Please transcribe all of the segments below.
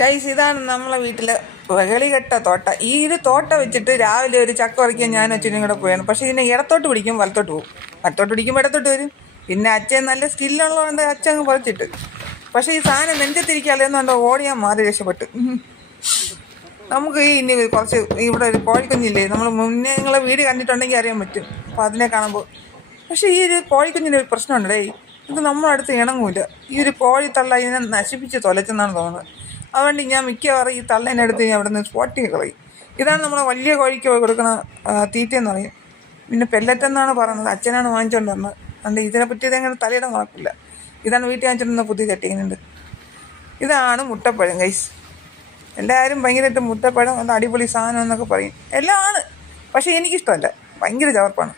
Guys, ഇതാണ് നമ്മളെ വീട്ടിൽ വെളികെട്ട തോട്ട. ഈ ഒരു തോട്ട വെച്ചിട്ട് രാവിലെ ഒരു ചക്ക പറിക്കാൻ ഞാൻ അച്ഛനും കൂടെ പോയാണ്. പക്ഷേ ഇതിനെ ഇടത്തോട്ട് പിടിക്കും, വലത്തോട്ട് പോകും. വലത്തോട്ട് പിടിക്കുമ്പോൾ ഇടത്തോട്ട് വരും. പിന്നെ അച്ഛൻ നല്ല സ്കില്ലുള്ളതുകൊണ്ട് അച്ഛൻ അങ്ങ് പറിച്ചിട്ട്. പക്ഷേ ഈ സാധനം നെഞ്ചത്തിരിക്കാലെന്നുണ്ടോ ഓടിയാൽ മാറി രക്ഷപ്പെട്ട്. നമുക്ക് ഇനി കുറച്ച് ഇവിടെ ഒരു കോഴിക്കുഞ്ഞില്ലേ, നമ്മൾ മുന്നേ നിങ്ങളെ വീട് കണ്ടിട്ടുണ്ടെങ്കിൽ അറിയാൻ പറ്റും. അപ്പോൾ അതിനെ കാണുമ്പോൾ പക്ഷേ ഈ ഒരു കോഴിക്കുഞ്ഞിൻ്റെ ഒരു പ്രശ്നമുണ്ടേ, ഇത് നമ്മളടുത്ത് ഇണങ്ങൂല. ഈ ഒരു കോഴിത്തള്ള ഇതിനെ നശിപ്പിച്ച് തൊലച്ചെന്നാണ് തോന്നുന്നത്. അതുകൊണ്ട് ഞാൻ മിക്കവാറും ഈ തള്ളേനെ എടുത്ത് ഞാൻ അവിടെ നിന്ന് സ്പോട്ടിൽ കളയും. ഇതാണ് നമ്മളെ വലിയ കോഴിക്ക് കൊടുക്കുന്ന തീറ്റയെന്ന് പറയും. പിന്നെ പെല്ലറ്റെന്നാണ് പറയുന്നത്, അച്ഛനാണ് വാങ്ങിച്ചുകൊണ്ട് വന്നത്. അതുകൊണ്ട് ഇതിനെപ്പറ്റി ഇതെങ്ങനെ തലയിടാൻ കുഴപ്പമില്ല. ഇതാണ് വീട്ടിൽ വാങ്ങിച്ചിട്ടുന്ന പുതിയ ചട്ടിങ്ങനുണ്ട്. ഇതാണ് മുട്ടപ്പഴം ഗൈസ്. എല്ലാവരും ഭയങ്കരമായിട്ട് മുട്ടപ്പഴം അത് അടിപൊളി സാധനം എന്നൊക്കെ പറയും. എല്ലാം ആണ്, പക്ഷേ എനിക്കിഷ്ടമല്ല, ഭയങ്കര ചവർപ്പാണ്.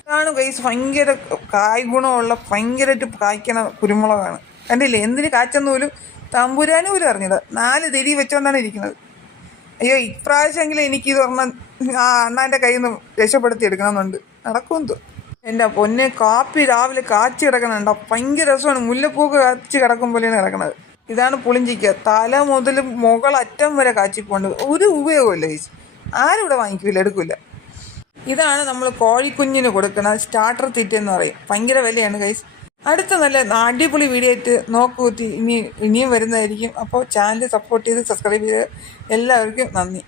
ഇതാണ് ഗൈസ്, ഭയങ്കര കായ് ഗുണമുള്ള ഭയങ്കരമായിട്ട് കായ്ക്കണ കുരുമുളകാണ്. കണ്ടില്ലേ എന്തിന് കാച്ചെന്ന് പോലും തമ്പുരാനും പോലും അറിഞ്ഞത്. 4 തിരി വെച്ചുകൊണ്ടാണ് ഇരിക്കുന്നത്. അയ്യോ, ഇപ്രാവശ്യമെങ്കിലും എനിക്കിത് പറഞ്ഞാൽ ആ അണ്ണാൻ്റെ കയ്യിൽ നിന്ന് രക്ഷപ്പെടുത്തി എടുക്കണമെന്നുണ്ട്. നടക്കുമെന്തോ എൻ്റെ പൊന്നെ. കാപ്പി രാവിലെ കാച്ചി കിടക്കണുണ്ടോ, ഭയങ്കര രസമാണ്. മുല്ലപ്പൂക്ക് കാച്ചി കിടക്കും പോലെയാണ് കിടക്കണത്. ഇതാണ് പുളിഞ്ചിക്ക. തല മുതൽ മുകളറ്റം വരെ കാച്ചിക്കൊണ്ട് ഒരു ഉപയോഗമില്ല ഗൈസ്. ആരും ഇവിടെ വാങ്ങിക്കില്ല, എടുക്കില്ല. ഇതാണ് നമ്മൾ കോഴിക്കുഞ്ഞിന് കൊടുക്കുന്ന സ്റ്റാർട്ടർ തീറ്റ എന്ന് പറയും. ഭയങ്കര വിലയാണ് ഗൈസ്. അടുത്ത നല്ല അടിപൊളി വീഡിയോ ആയിട്ട് നോക്കൂത്തി ഇനിയും വരുന്നതായിരിക്കും. അപ്പോൾ ചാനൽ സപ്പോർട്ട് ചെയ്ത് സബ്സ്ക്രൈബ് ചെയ്ത് എല്ലാവർക്കും നന്ദി.